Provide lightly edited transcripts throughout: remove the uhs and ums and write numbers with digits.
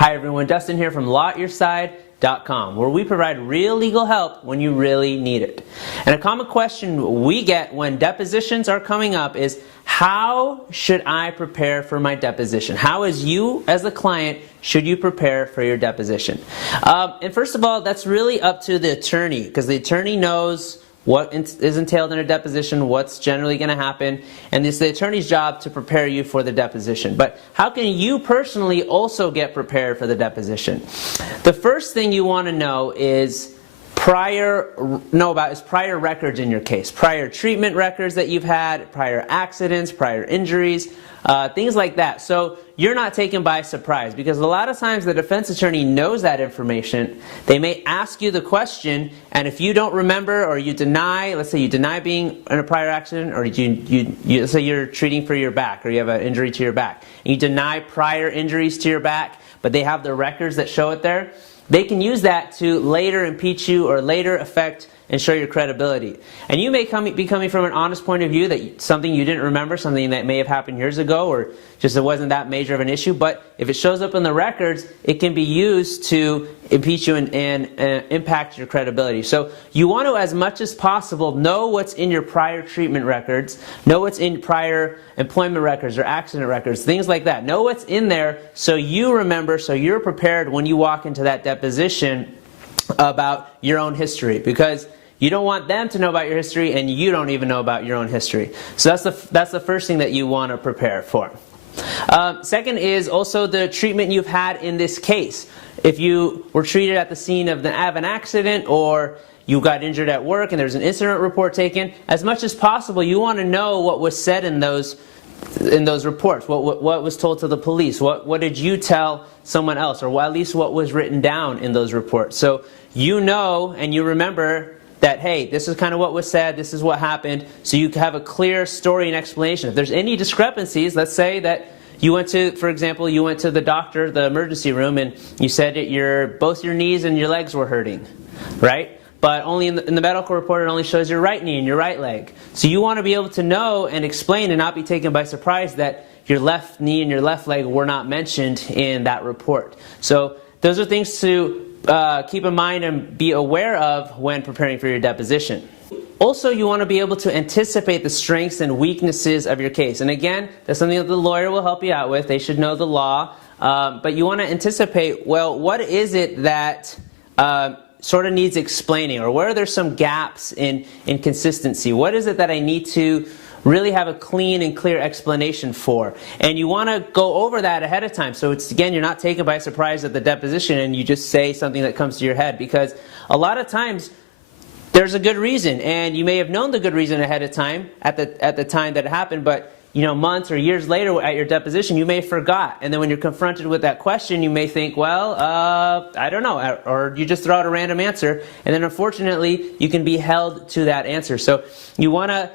Hi everyone, Dustin here from LawAtYourSide.com, where we provide real legal help when you really need it. And a common question we get when depositions are coming up is, how should I prepare for my deposition? How, as you, as the client, should you prepare for your deposition? And first of all, that's really up to the attorney, because the attorney knows what is entailed in a deposition, what's generally going to happen, and it's the attorney's job to prepare you for the deposition. But how can you personally also get prepared for the deposition? The first thing you want to know is prior records in your case. Prior treatment records that you've had, prior accidents, prior injuries, things like that. So you're not taken by surprise, because a lot of times the defense attorney knows that information. They may ask you the question, and if you don't remember or you deny, let's say you deny being in a prior accident, or let's say you're treating for your back, or you have an injury to your back, and you deny prior injuries to your back, but they have the records that show it there, they can use that to later impeach you or later affect and show your credibility. And you may be coming from an honest point of view that something you didn't remember, something that may have happened years ago, or just it wasn't that major of an issue, but if it shows up in the records, it can be used to impeach you and impact your credibility. So you want to, as much as possible, know what's in your prior treatment records, know what's in prior employment records or accident records, things like that. Know what's in there so you remember, so you're prepared when you walk into that deposition about your own history, because you don't want them to know about your history, and you don't even know about your own history. So that's the first thing that you want to prepare for. Second is also the treatment you've had in this case. If you were treated at the scene of an accident, or you got injured at work and there's an incident report taken, as much as possible you want to know what was said in those reports, what was told to the police, what did you tell someone else, or at least what was written down in those reports. So you know and you remember that, hey, this is kind of what was said, this is what happened, so you have a clear story and explanation. If there's any discrepancies, let's say that you went to, for example, you went to the doctor, the emergency room, and you said that both your knees and your legs were hurting, right? But only in the medical report, it only shows your right knee and your right leg. So you want to be able to know and explain and not be taken by surprise that your left knee and your left leg were not mentioned in that report. So those are things to keep in mind and be aware of when preparing for your deposition. Also, you want to be able to anticipate the strengths and weaknesses of your case. And again, that's something that the lawyer will help you out with. They should know the law. But you want to anticipate, well, what is it that sort of needs explaining, or where are there some gaps in consistency? What is it that I need to really have a clean and clear explanation for? And you want to go over that ahead of time, so it's, again, you're not taken by surprise at the deposition and you just say something that comes to your head, because a lot of times there's a good reason, and you may have known the good reason ahead of time at the time that it happened, but months or years later at your deposition you may have forgot, and then when you're confronted with that question you may think, well, I don't know, or you just throw out a random answer, and then unfortunately you can be held to that answer. So you want to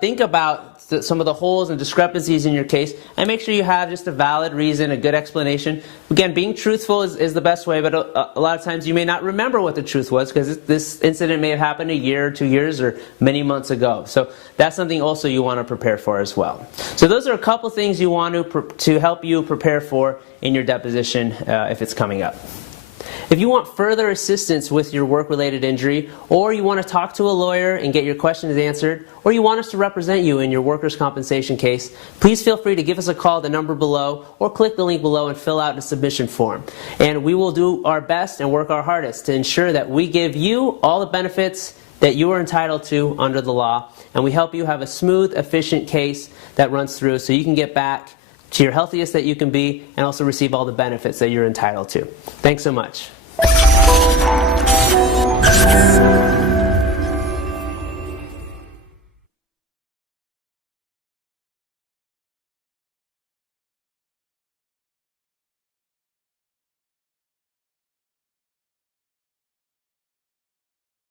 think about some of the holes and discrepancies in your case, and make sure you have just a valid reason, a good explanation. Again, being truthful is the best way, but a lot of times you may not remember what the truth was, because this incident may have happened a year or 2 years or many months ago. So that's something also you want to prepare for as well. So those are a couple things you want to help you prepare for in your deposition if it's coming up. If you want further assistance with your work-related injury, or you want to talk to a lawyer and get your questions answered, or you want us to represent you in your workers' compensation case, please feel free to give us a call at the number below, or click the link below and fill out the submission form. And we will do our best and work our hardest to ensure that we give you all the benefits that you are entitled to under the law, and we help you have a smooth, efficient case that runs through so you can get back to your healthiest that you can be and also receive all the benefits that you're entitled to. Thanks so much.